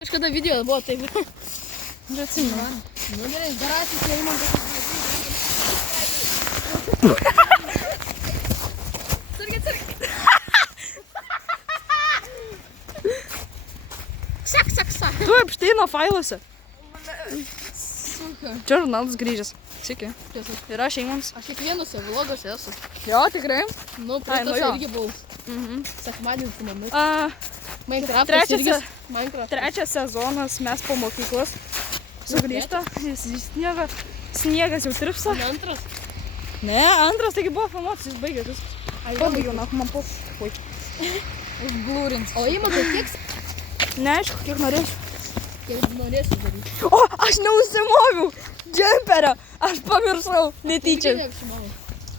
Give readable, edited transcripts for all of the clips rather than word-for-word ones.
Kažkada video buvo taip. Ir atsimenu. Nu gerai, garasis Eimantas. Sargi. Sak. Tu Epšteino failuose. Suka. Čia žurnalas grįžęs. Sveiki. Ir aš Eimantas. Aš kiekvienuose vloguose esu. Jo, tikrai. Nu, praeitose jo. irgi buvau. Sekmadienį su mumis. Trečias Minecraftas irgi. se- Minecraft. Trečias sezonas mes po mokyklos sugrįžta. Jis sniegas jau tirpsta. Ne antras. Ne, antras taigi buvo filmuotas, jis baigė viskas. Pabaigiau, man po... Oi. Užblūrins. O Eimantas kiek Neaišku, kiek norėčiau. norėsiu daryti? O, aš neužsimoviau džemperio. Aš pamiršau, netyčia. Neapsimau.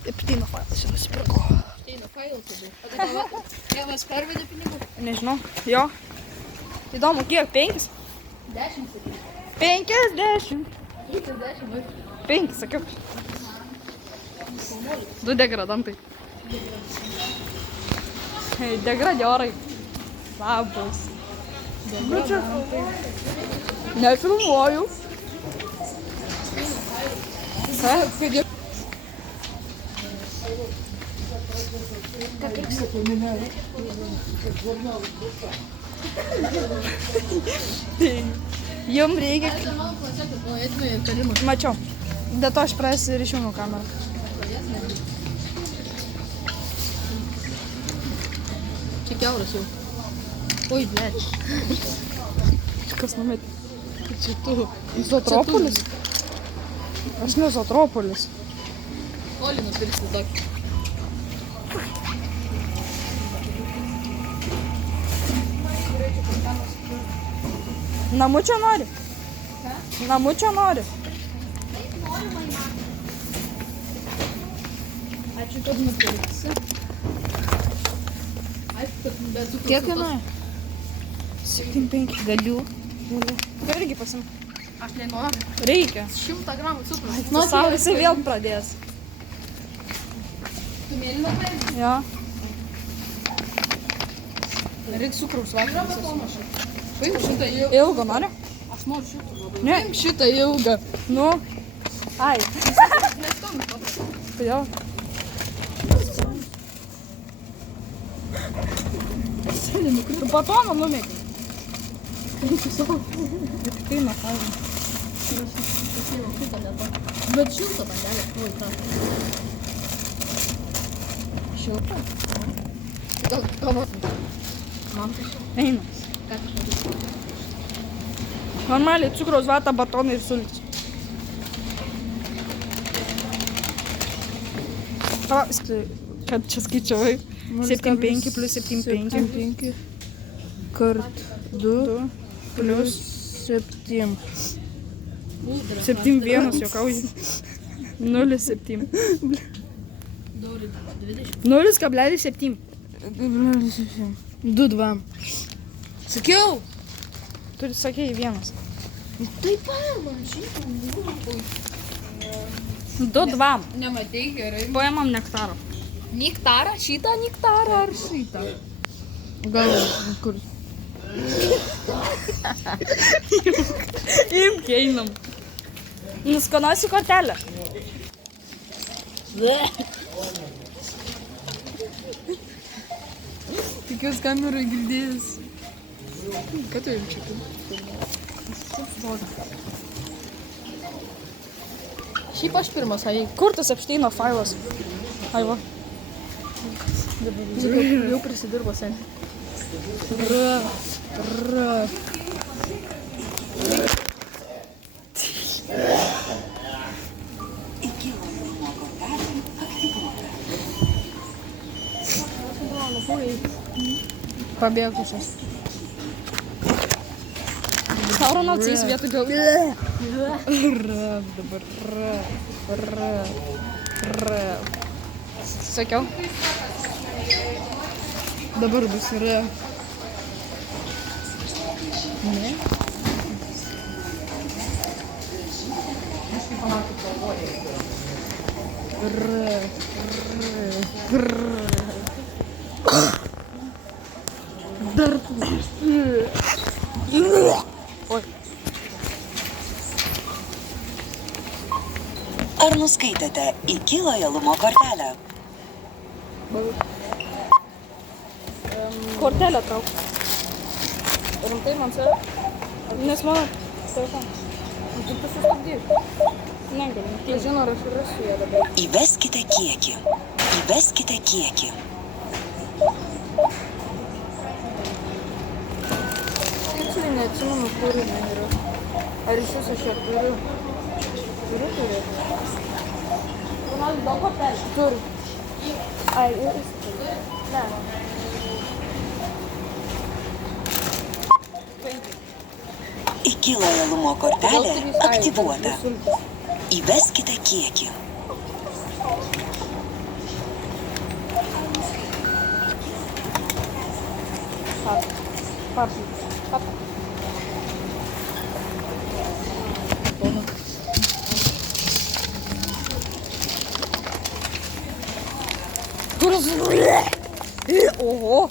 Epšteino failas čia nusipirkau. Eina failas tada. O tai tėvas pervedė pinigų? Nežinau, jo. Įdomu, kiek? 5? 10 sakyti. 50. 30. 5, sakiau. 2 degradantai. Degradiorai. Labas. Nu čia. Nefilmuoju. Jum reikia... Mano planšetė buvo Edmė ir Karimas. Mačiau. Dėl to aš prasi ir išjungiau kamerą. Čia kiauras jau. Oi, blėt. Kas numetė? Čia tu. Izotropolis? Aš ne Izotropolis. Oli nupirksi tokį. Namučio nori? Namučio nori? Ačiū, kad nupirksi. Aišku, kad be cukraus. Kiek kainuoja? 7,5 galiu. Tai irgi pasim. Aš nenoriu. Reikia. 100 gramų cukraus. Nu, savo jisai vėl pradės. Tu mėlyną paėmė? Jo. Reikia cukraus vakar. Paimk šitą ilgą. Ilgo nori? Aš noriu šitą labai. Ne. Paimk šitą ilgą. Nu. Ai. Nestomi paprastai. Kodėl? Tu batoną numėgi. Tikrai nefainą. Bet šilta bandelė. Oi, ką. Šilta? Gal pamatai. Man tai šilta. Eina. Ką tu šilta? Normaliai cukraus vata, batonai ir sultis. Kad čia skaičiavai. 7,5 plus 7,5. Kart 2 plus 7. 7,1 juokauju. 0,7. 0,7. 2,2. Sakiau! Tu sakei vienas. Taip paima, šitą. 2,2. Nematei gerai. Paimam nektarą. Nektarą, šitą nektarą ar šitą? Gal kur? Imk, einam. Nuskanosiu kortelę. Tikiuosi kamerą girdėjęs. Ką tu jums čia? Šiaip aš pirmas, ai. Kur tas Epšteino failas? Ai va. Jau prisidirbo sen. Pabėgusios. Sauronas eis vietoj gal. Dabar. Sakiau. Dabar bus yra. Ne? Dar. nuskaitėte iki lojalumo kortelę. Kortelę trauk. Rimtai man save? Nes mano telefonas. Tu sustabdyk. Negaliu. Žinau, ar aš rasiu ją dabar. Įveskite kiekį. Įveskite kiekį. Tiksliai neatsimenu, kur jinai yra. Ar iš viso aš ją turiu? Turiu turėti. Ronaldo, daug kortelę. Turiu. Ai, ir įsituriu. Ne. Iki lojalumo kortelė aktyvuota. Įveskite kiekį. Papi. Papa. Ого!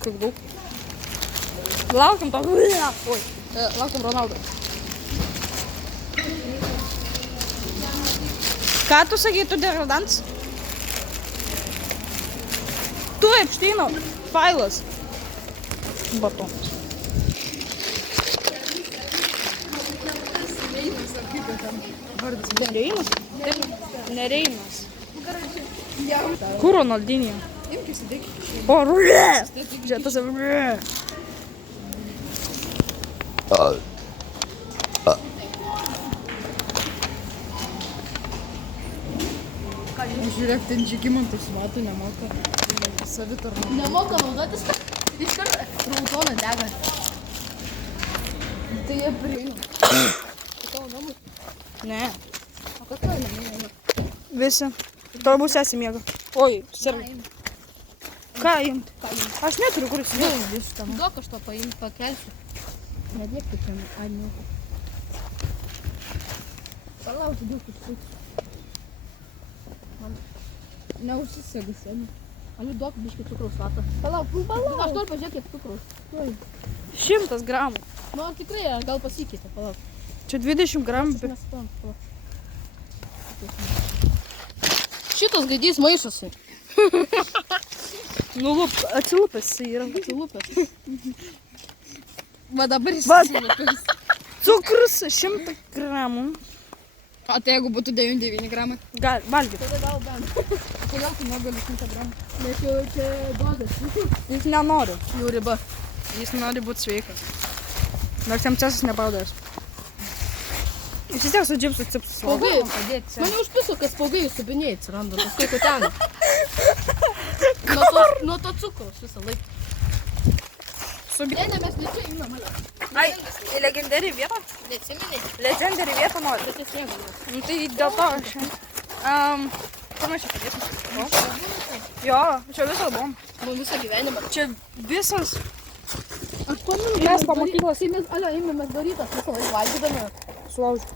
Kaip daug. Laukiam to. Oi. Laukiam Ronaldo. Ką tu sakai, tu degradants? Tu Epšteino failas. Batonas. Nereinas? Nereinas. Kur Ronaldinio? Imk įsidėk. O, rulė! Žiūrėk, tas rulė. Žiūrėk, ten Žygimantas matų nemoka. Savitarno. Nemoka naudotis, iš karto raudona dega. Tai jie prieina. Tavo namų? Ne. O kas tavo namai? Visi. Tavo sesė miega. Oi, sirga. Ką imt? Aš neturiu kur įsidėti. Duok aš to paimti, pakelsiu. Nedėk kaip jam, ai nieko. Palaukiu, duok išpūksiu. Neužsisegu seni. Aliu, duok biškį cukraus vatą. Palauk, palauk. Aš noriu pažiūrėti, kiek cukraus. 100 gramų. Nu, tikrai, gal pasikeitė, palauk. Čia 20 gramų. Nespant, palauk. Šitas gaidys maišosi. Nu, atsilupęs jisai yra. Atsilupęs. Va dabar jis Va. atsilupęs. Cukrus 100 gramų. O tai jeigu būtų 9 gramai? Gal, valgyt. Tada gal bent. Kodėl tu negali 100 gramų? Nes jau čia dozės. Jis nenori. Jau riba. Jis nori būti sveikas. Nors jam cesas nepaudės. Jis vis tiek su džipsu cipsu. Spaugai. Mane užpiso, kad spaugai subiniai atsiranda. Paskui kutena. Nuo to cukraus visą laiką. Ne, mes lyčiai einam, ale. Ai, į legendarį vietą? Neatsimeni? Legendarį vietą nori. Bet jis mėgau. Nu, tai dėl to aš... Kur mes čia padėsim? Jo, čia visą buvom. Nu, visą gyvenimą. Čia visas... Aš pamenu, Mes po mokyklos. Tai mes, ale, ėmėmės darytas visą laiką valgydami. Sulaužiu.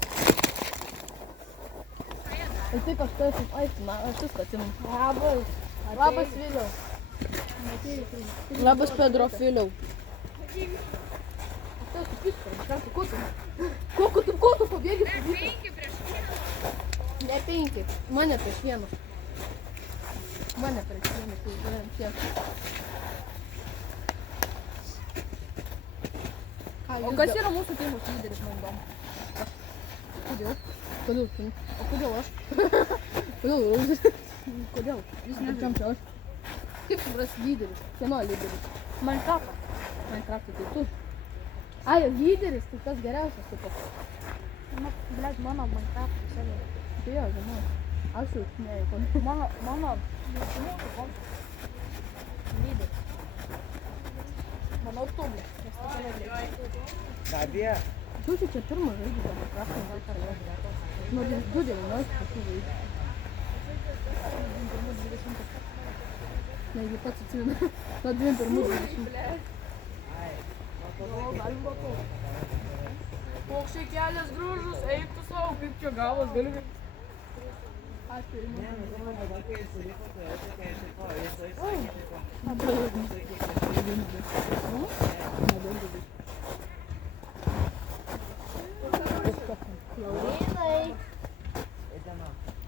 Ir taip aš tai, aš viską atsimenu. Labas Viliau. Labas Pedrofiliau. Tai supystų, ko tu pabėgi su vyru? Ne 5, mane prieš vieną. Mane prieš vieną, tai žiūrėjom tiek. O kas yra mūsų teimos lyderis, man įdomu? Kodėl? Kodėl tu? O kodėl aš? Kodėl Rūzis? Kodėl? Jis nežinau, čia aš. Kaip supras lyderis? Kieno lyderis? Minecraftą. Minecraft'ą tai tu. Ai, lyderis, tai tas geriausias taip pat. Nu, blėt, mano Minecraftą savo. Tai jo, žinau. Aš jau neįkon. Mano lyderis. Manau, tu, blėt. Nes tu keliai. Tu čia pirmą žaidži tą Minecraft'ą. Nuo 2.19 pačių žaidži. Negi pats atsimenu. Nuo 2.20. Paukščiai kelias grūžus, eik tu savo, kaip čia gavas, galiu.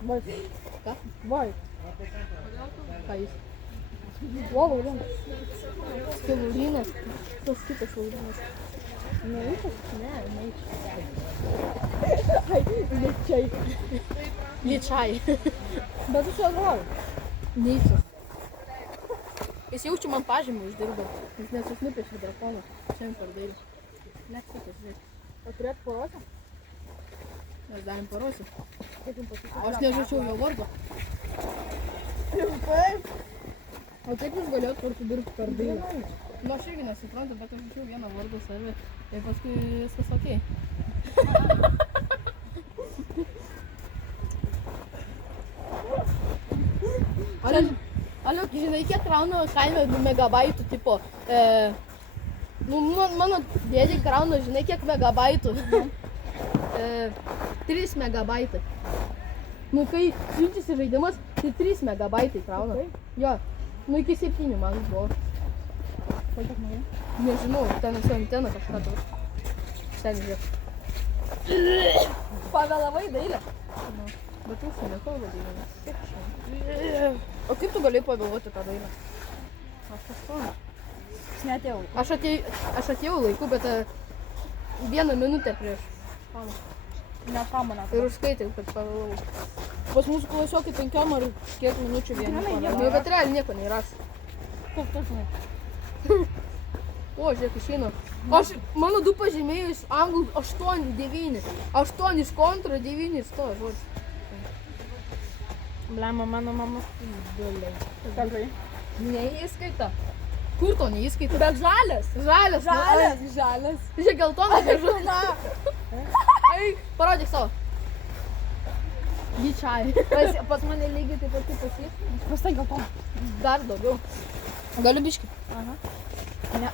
Ką? Vai. Ką jis? Uola, uola. Skilurinės. Tas kitas skilurinės. Nereikia? Ne, neičiai. Nečiai. Ličiai. Bet tu čia atrodo. Neičiai. Jis jaučiu man pažymį uždirbo. Jis nesusnupėsi drakoną. Šiandien per dailį. Neksitės, žiūrėk. O turėt porose? Mes darim parosi. Kaip jums pasisakė? O aš nežačiau jo vardo. Rimtai? O kaip jūs galėjot kartu dirbti per dailį? Nu, aš irgi nesuprantu, bet aš žačiau vieną vardą savį. Ir paskui viskas okei. Aliuk, žinai, kiek krauna kaime megabaitų, tipo, mano dėdė krauna, žinai, kiek megabaitų? 3 megabaitai. Nu, kai siunčiasi žaidimas, tai 3 megabaitai krauna. Jo, nu iki 7 man buvo. Kokiek nauja? Nežinau, ten esu antena kažką tau. Ten žiūrėk. Pavėlavai dailę. Bet tu nekalba dailę. O kaip tu galėjai pavėluoti tą dailę? Aš aštuoną. Aš neatėjau. Aš atėjau laiku, bet 1 minutę prieš pamoką. Ne pramonę. Ir užskaitai, kad pavėlavau. Pas mūsų klasiokai 5 ar kiek minučių vieni. Nu, bet realiai nieko neįrašė. Kaip tu žinai? O, žiūrėk, išeina. Mano 2 pažymėjai iš anglų 8, 9. 8 iš kontro, 9 iš to, žodžiu. Blema, mano mama. Tikrai. Neįskaita. Kur to neįskaita? Bet žalias. Žalias. Žalias. Žiūrėk, geltonas ir žalias. Eik, parodyk savo. Ličiai. Pas mane lygiai taip pat kaip pas jį. Pas tai gal to. Dar daugiau. Galiu biškį. Aha. Ne,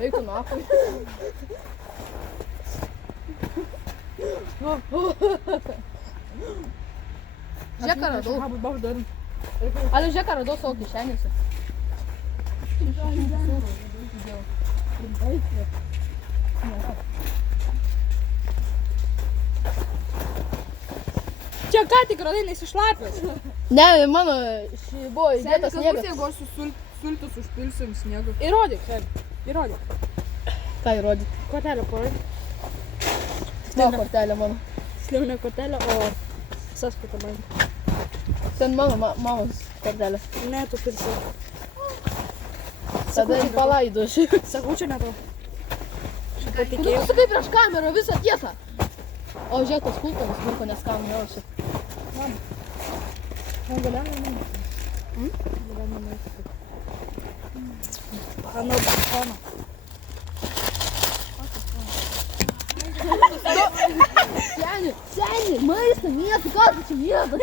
Eik tu nuokui. Žiūrėk, ką radau. Ale žiūrėk, ką radau savo kišenėse. Čia ką tik radai nesišlapęs. Ne, mano buvo įdėtas sniegas. Jeigu aš sultus užpilsim sniegu. Įrodyk, Seb. Įrodyk. Ką įrodyti? Kortelę parodyk. Ne kortelė mano. Tiksliau ne kortelę, o sąskaitą banką. Ten mano mamos kortelė. Ne, tu pirsi. Tada jį palaiduosiu. Sakau, čia ne to. Aš Tu patikėjau. sakai prieš kamerą visą tiesą. O žiūrėk, tos kulkomis nieko neskanu jausiu. Man galėjome nueiti. Galėjome nueiti. Ano balkoną. Seni, maistą, mėsą, ką tu čia mėsą?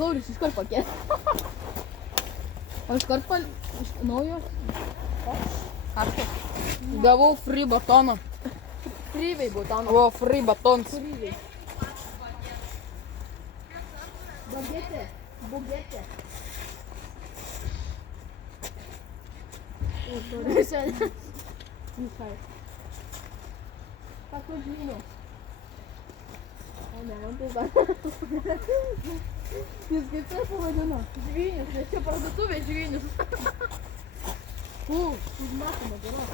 Lauris iškart pakės. O iškart iš naujo? Karšto. Gavau free batoną. Kryviai buvo tam. O, free batons. Kryviai. Bagetė. Bagetė. Ką tu žinau? O ne, man tai dar. Jis kaip tai pavadino? Žvynius, nes čia parduotuvė žvynius. Matoma, gera.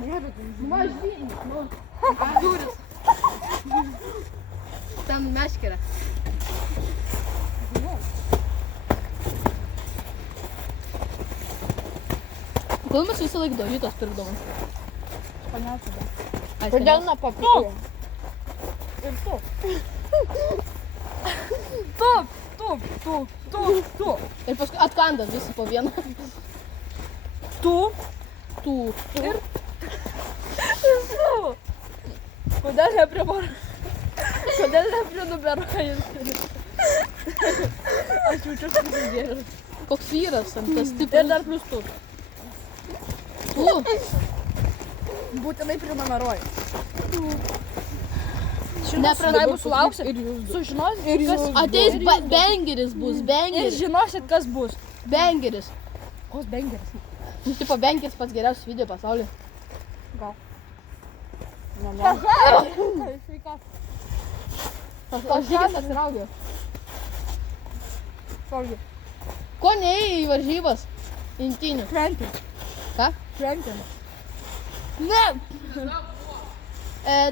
Ne, bet Va, žvynius, nu. Duris. Ten meškerė. Kodėl mes visą laiką dožytos pirkdavom? paniausia. Ai, Kodėl skaniausia. nuo papilio? Ir tu. Tu. Ir paskui atkandat visi po vieną. Tu. Tų. Ir tu. Kodėl nepribarai? Kodėl neprinuberuoji? Aš jaučiu, kad gėriau. Koks vyras, ant tas Ir stiprus. dar plus tu. Tu. Būtinai prinumeruoji. Nepranaibu sulauksit. Ir jūs du. Sužinosit, Ir kas jūs ateis bengeris bus, Ir bengeris. žinosit, kas bus. Bengeris. Koks bengeris? Nu, tipo, bengeris pats geriausias video pasaulyje. Gal. Aš žygis atsiraugė. Ko neėjai į varžybas? Imtynių. Šventė. Ką? Šventė. Ne!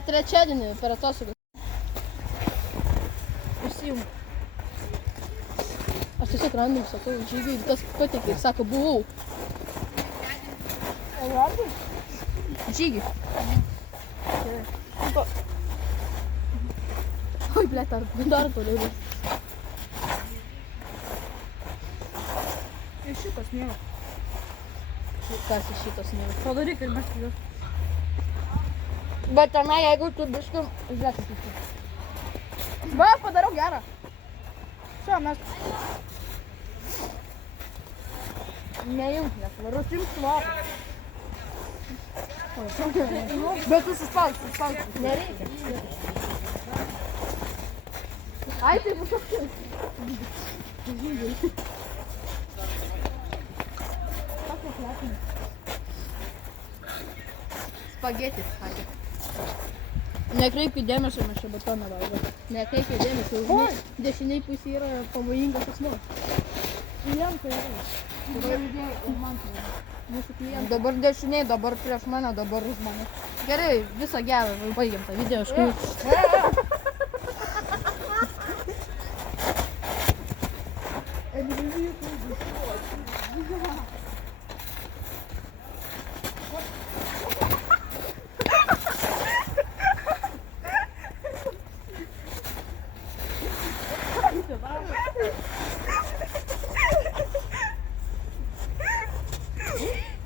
Trečiadienį per atostogas. Išsijung. Aš tiesiog random sakau, žygiai, tas patikė ir sako, buvau. Žygi. Oi, blėt, dar toliau. Iš šitos nėra. Kas iš šitos nėra. Padaryk ir mes turiu. Bet tenai, jeigu tu biškim, žiūrėk, kaip tu. Va, padarau gerą. Čia mes... Neimk, nesvarus, imk svarų. Bet tu suspaus. Nereikia. Ai, tai bus toks. Spagetis, sakė. Nekreipkite dėmesio, mes čia batoną valgome. Nekreipkite dėmesio, už mus dešiniai pusė yra pavojingas asmuo. Klientai yra. Mūsų klientai. Dabar dešiniai, dabar prieš mane, dabar už mane. Gerai, visą gerą, baigiam tą video.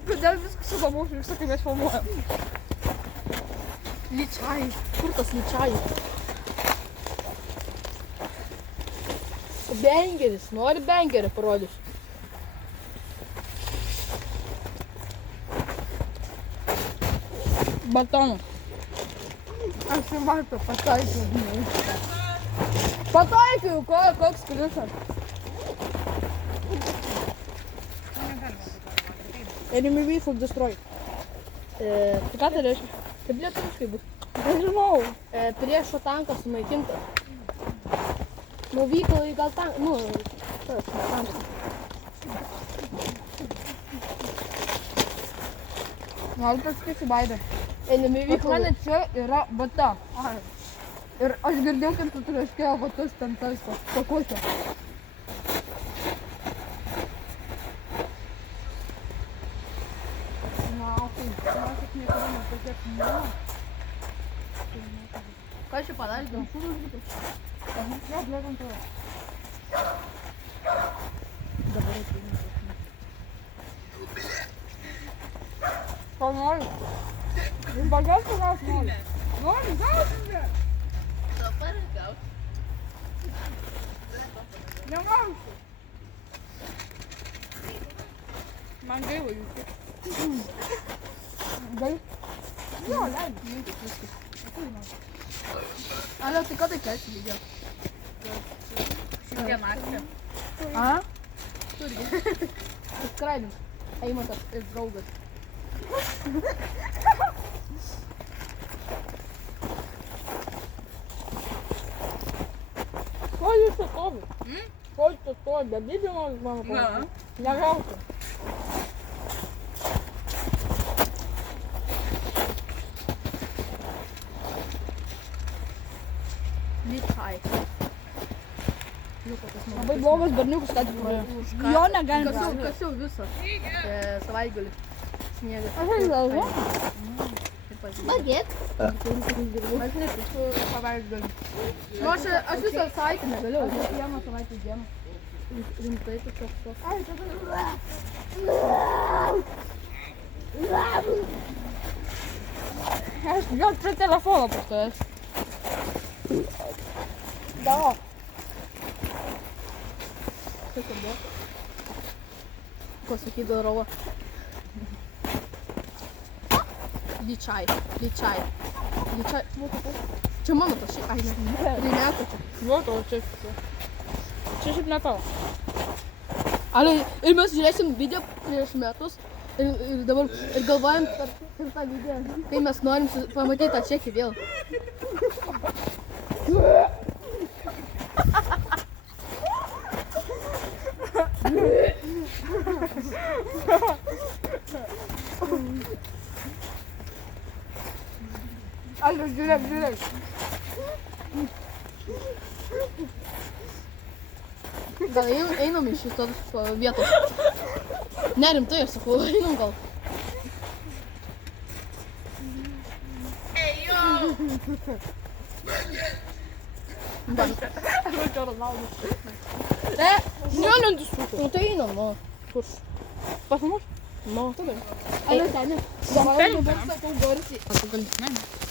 Kodėl viskas su mūsų vyksta, kai mes filmuojam? Lyčiai. Kur tas lyčiai? Bengeris. Nori bengerį parodysiu. Batoną. Aš jau matau, pataikiau. Pataikiau, koks klišas. Enemy vehicle destroyed. Tai ką tai reiškia? Kaip lietuviškai bus? Nežinau. Priešo tankas sunaikintas. Nu, vyklai gal tankas, nu, tas, ne tankas. Noriu pasakyti Baidą. Enemy Pas vehicle. mane čia yra bata. Ir aš girdėjau, kaip tu turėškėjo batus ten tas pakuose. Ką čia padarė? Dabar ateinu. Ko nori? Bagasi gas nori. Nori, gausi. Dabar gausi. Negausi. Man gaila jų. Gal? Jo, leidžiu. Ale, tai ką tai kelsi video? Šiandien naktį. A? Turi. Subscribe. Eimantas ir draugas. Ko jūs čia stovi? Ko jūs čia stovi? Be didimo jūs mano klausimą? Negausi. Lyčiai. Labai blogas berniukas, ką tik praėjo. Jo negalim. Kasiau visą. Savaitgalį. Sniegas. Aš nežinau. Bagėt. Aš nepiktų savaitgalį. Nu, aš visą savaitę negaliu. Vieną savaitę dieną. Rimtai tu kažkas. Ai, čia aš gal prie telefono pas tavęs. Da. Kas čia buvo? Pasakydavo Rova. Lyčiai. Čia mano pašy. Ai, ne. Tai ne čia. Jo, tavo čia. Čia šiaip ne tavo. Ale, ir mes žiūrėsim video prieš metus. Ir dabar ir galvojam per tą video, kai mes norim pamatyti tą čekį vėl. Aldo, žiūrėk, žiūrėk. Gal einam iš šitos vietos. Nerimtai, aš sakau, einam gal. Nelendus suku. Nu tai einam, nu. Kur? Pas mus? Nu, tada. Ale ten. Dabar sakau garsiai.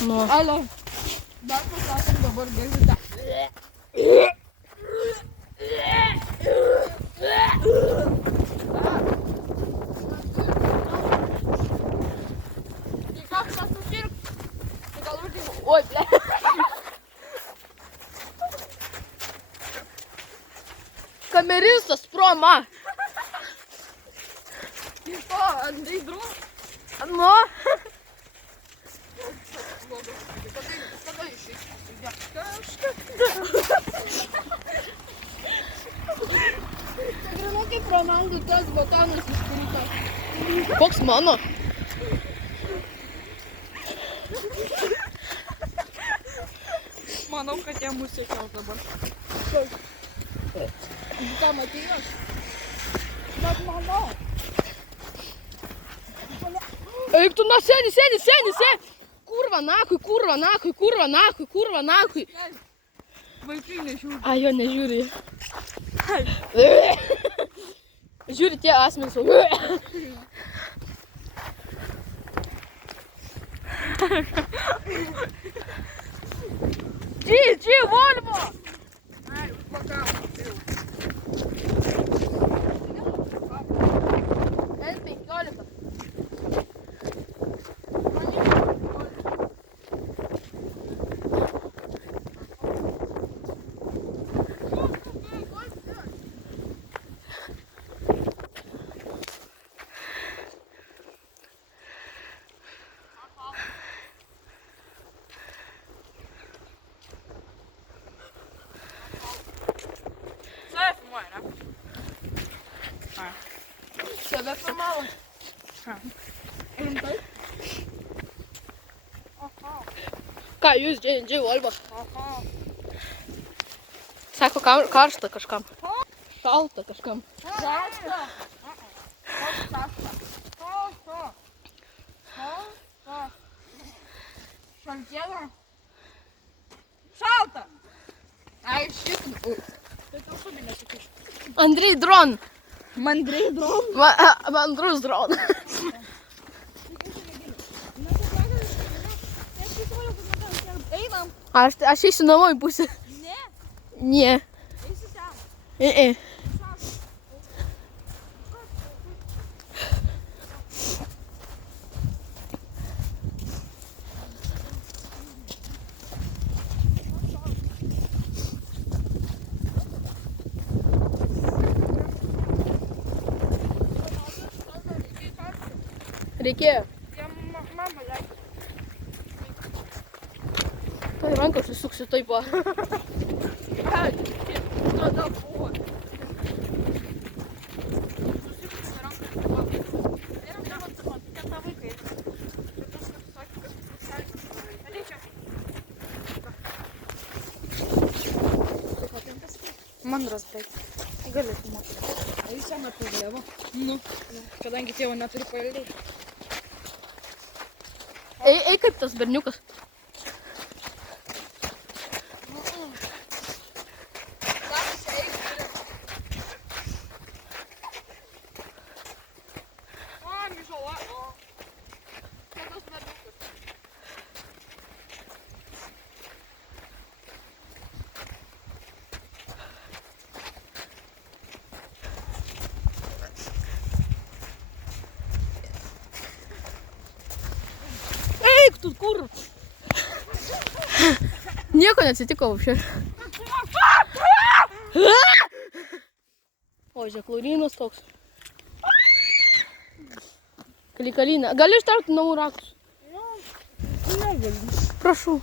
Nu. Ale. Dar pasakom dabar gaisite. Oi, ble. Kameristas, proma. O, Andrei drum. Nu. Kada išeisi? Tai grynai kaip Ronaldų tas botanas iškrito. Koks mano? Manau, kad jie mūsų kels dabar. Ką Matijos? Bet manau. Eik tu, na, sėdi. Kurva, nahui. Vaikai nežiūri. A, jo nežiūri. Žiūri tie asmenys. Dži, Volvo! Ai, užblokavo. N15. Save filmavo. Ką jūs, Dži, Volvo? Sako, karšta kažkam. Šalta kažkam. Šalta. Šaltiena. Šalta. Ai, šit. Tai tau šudį nesukiš. Andrei, dron. Mandrei drom. Mandrus dron. Einam. Aš eisiu namo į pusę. Ne. Ne. Eisi ten. Reikėjo. Jam mama leido. Tai rankos įsuksiu taip va. Ai, tada buvo. Susipisi ranką. Ir ant tavo tik tą vaiką. Ir tas, kad sakė, kad pusėlį. Reikia. Mandras taip. Gali filmuoti. A jis sen apivėliavo. Nu, kadangi tėvo neturi pailgai. Ei kaip tas berniukas. Eik tu kur. Nieko neatsitiko vapšė. O, žiūrėk, Laurinas toks. Kalikalinė. Gali ištarti namų raktus? Negaliu. Prašau.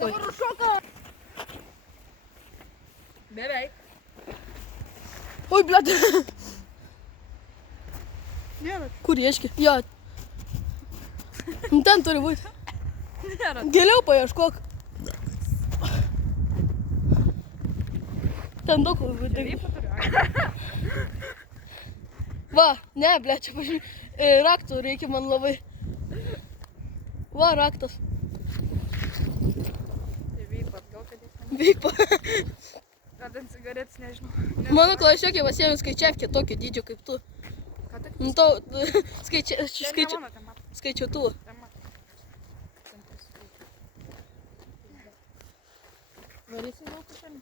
Dabar šoka. Beveik. Oi, blėt. Nėra. Kur ieški? Jo. Nu, ten turi būti. Nėra. Giliau paieškok. Ten daug labai. Taip paturiu. Va, ne, blėt, čia pažiūrėk. Raktų reikia man labai. Va, raktas. Tai veipat, gal kad jis man. Veipa. Gal ten cigaretės, nežinau. Mano klasiokė pasėmė skaičiavkę tokio dydžio kaip tu. Ką tai? Nu, tau Čia ne mano tema. skaičiuotuvo. Tema. Varysim jau kažkandien.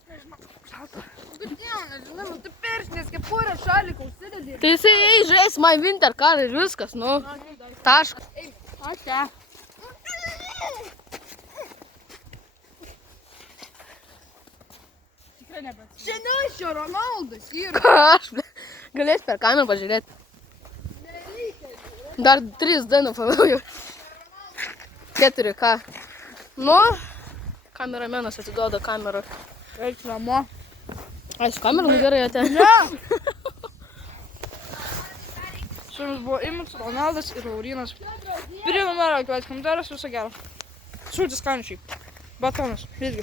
Kodėl, nežinau, nu tu peršnės kepurę šaliką užsidedi. Tai jisai eis žais My Winter Car ir viskas, nu. Taškas. Ačiū. Tikrai nebeatsimenu. Seniausia Ronaldas yra. Ką aš, ble, galės per kamerą pažiūrėti. Dar 3D nufilmavau. 4K. Nu, kameramenas atiduoda kamerą. Eik namo. Ai, su kamerą nu gerai atėjo. Ne. Su jumis buvo Imus, Ronaldas ir Laurinas. Primenu, rakiuoti komentaras, viso gero. Sultis skaniai šiaip. Batonas, irgi.